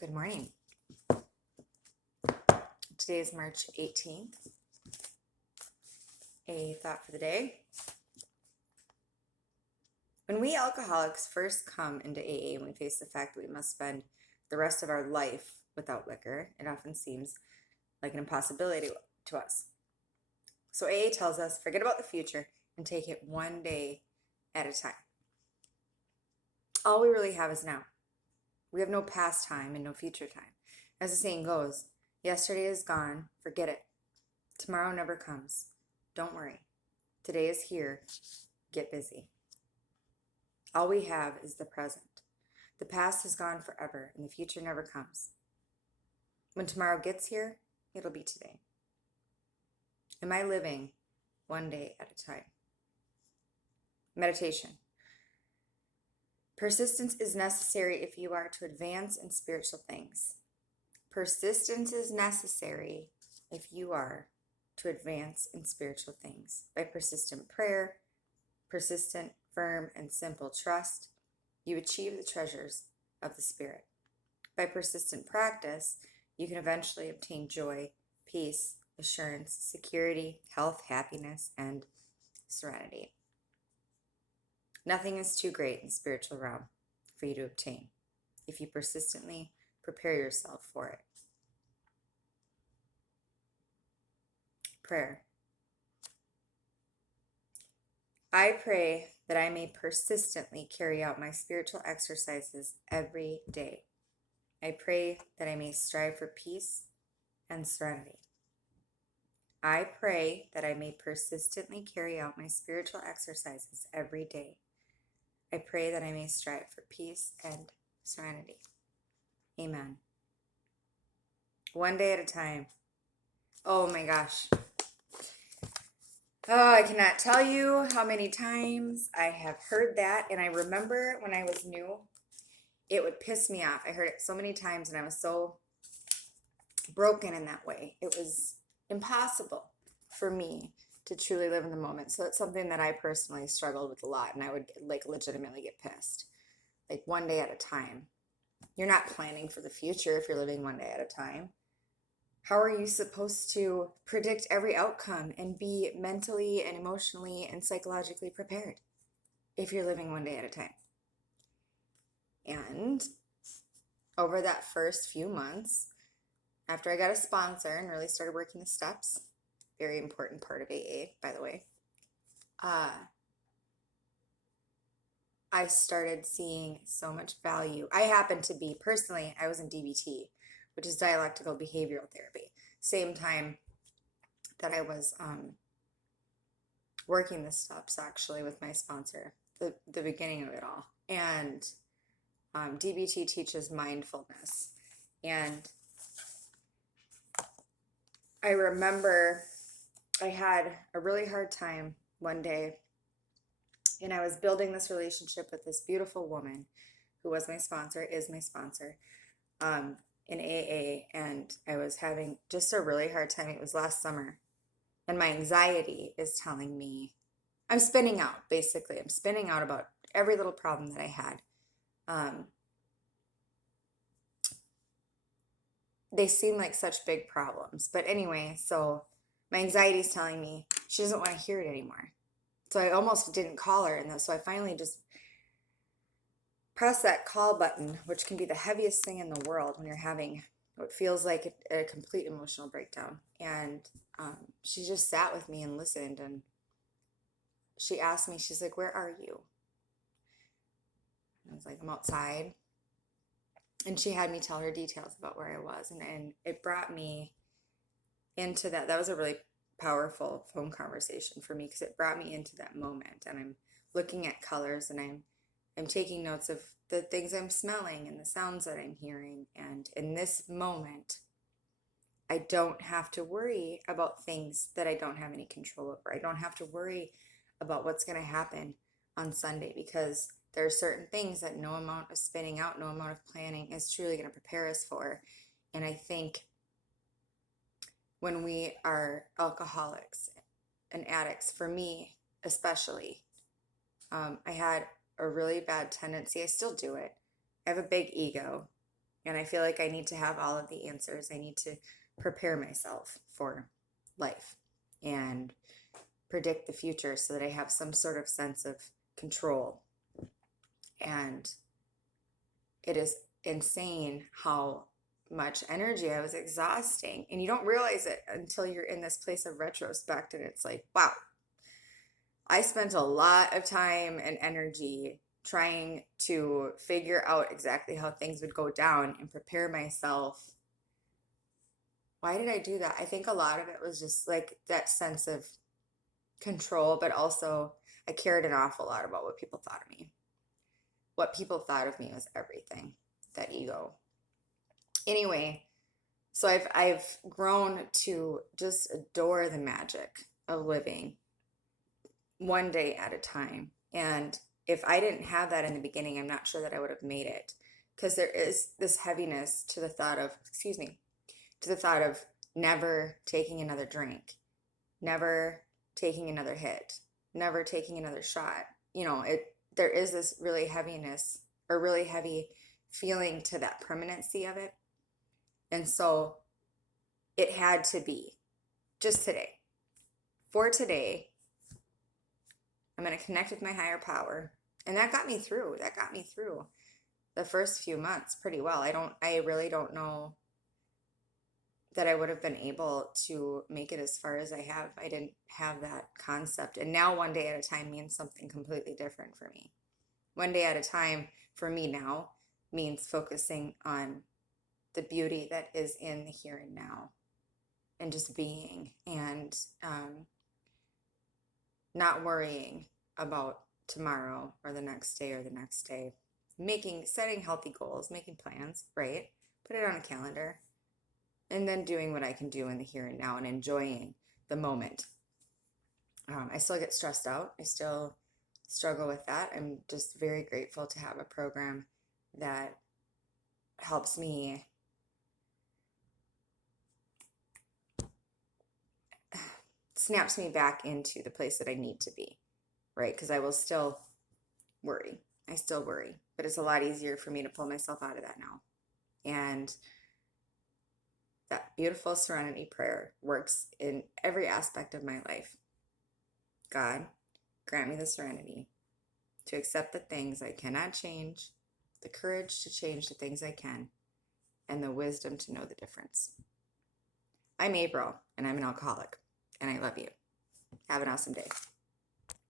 Good morning. Today is March 18th. A thought for the day. When we alcoholics first come into AA and we face the fact that we must spend the rest of our life without liquor, it often seems like an impossibility to us. So AA tells us, forget about the future and take it one day at a time. All we really have is now. We have no past time and no future time. As the saying goes, yesterday is gone, forget it. Tomorrow never comes. Don't worry. Today is here. Get busy. All we have is the present. The past is gone forever and the future never comes. When tomorrow gets here, it'll be today. Am I living one day at a time? Meditation. Persistence is necessary if you are to advance in spiritual things. Persistence is necessary if you are to advance in spiritual things. By persistent prayer, persistent, firm, and simple trust, you achieve the treasures of the Spirit. By persistent practice, you can eventually obtain joy, peace, assurance, security, health, happiness, and serenity. Nothing is too great in the spiritual realm for you to obtain if you persistently prepare yourself for it. Prayer. I pray that I may persistently carry out my spiritual exercises every day. I pray that I may strive for peace and serenity. I pray that I may persistently carry out my spiritual exercises every day. I pray that I may strive for peace and serenity. Amen. One day at a time. Oh my gosh. Oh, I cannot tell you how many times I have heard that. And I remember when I was new, it would piss me off. I heard it so many times and I was so broken in that way. It was impossible for me to truly live in the moment. So it's something that I personally struggled with a lot, and I would legitimately get pissed. Like one day at a time. You're not planning for the future if you're living one day at a time. How are you supposed to predict every outcome and be mentally and emotionally and psychologically prepared if you're living one day at a time? And over that first few months, after I got a sponsor and really started working the steps, very important part of AA, by the way, I started seeing so much value. I happened to be, personally, I was in DBT, which is dialectical behavioral therapy. Same time that I was working the steps, actually, with my sponsor, the beginning of it all. And DBT teaches mindfulness. And I remember I had a really hard time one day, and I was building this relationship with this beautiful woman who was my sponsor, is my sponsor, in AA, and I was having just a really hard time. It was last summer, and my anxiety is telling me, I'm spinning out, basically. I'm spinning out about every little problem that I had. They seem like such big problems. But anyway, so my anxiety is telling me she doesn't want to hear it anymore. So I almost didn't call her. And so I finally just pressed that call button, which can be the heaviest thing in the world when you're having what feels like a complete emotional breakdown. And she just sat with me and listened. And she asked me, she's like, where are you? And I was like, I'm outside. And she had me tell her details about where I was. And it brought me into that. That was a really powerful phone conversation for me because it brought me into that moment. And I'm looking at colors and I'm taking notes of the things I'm smelling and the sounds that I'm hearing. And in this moment, I don't have to worry about things that I don't have any control over. I don't have to worry about what's going to happen on Sunday because there are certain things that no amount of spinning out, no amount of planning is truly going to prepare us for. And I think when we are alcoholics and addicts, for me especially, I had a really bad tendency, I still do it. I have a big ego, And I feel like I need to have all of the answers. I need to prepare myself for life and predict the future so that I have some sort of sense of control. And it is insane how much energy I was exhausting. And you don't realize it until you're in this place of retrospect. And it's like, wow, I spent a lot of time and energy trying to figure out exactly how things would go down and prepare myself. Why did I do that? I think a lot of it was just like that sense of control, but also I cared an awful lot about what people thought of me. What people thought of me was everything. That ego. Anyway, so I've grown to just adore the magic of living one day at a time. And if I didn't have that in the beginning, I'm not sure that I would have made it. Because there is this heaviness to the thought of, excuse me, to the thought of never taking another drink, never taking another hit, never taking another shot. There is this really heaviness or really heavy feeling to that permanency of it. And so it had to be just today. For today, I'm going to connect with my higher power. And that got me through. That got me through the first few months pretty well. I really don't know that I would have been able to make it as far as I have. I didn't have that concept. And now one day at a time means something completely different for me. One day at a time for me now means focusing on the beauty that is in the here and now and just being and not worrying about tomorrow or the next day or the next day. Setting healthy goals, making plans, right? Put it on a calendar. And then doing what I can do in the here and now and enjoying the moment. I still get stressed out. I still struggle with that. I'm just very grateful to have a program that helps me snaps me back into the place that I need to be, right? Because I will still worry. I still worry, but it's a lot easier for me to pull myself out of that now. And that beautiful serenity prayer works in every aspect of my life. God, grant me the serenity to accept the things I cannot change, the courage to change the things I can, and the wisdom to know the difference. I'm April, and I'm an alcoholic, and I love you. Have an awesome day.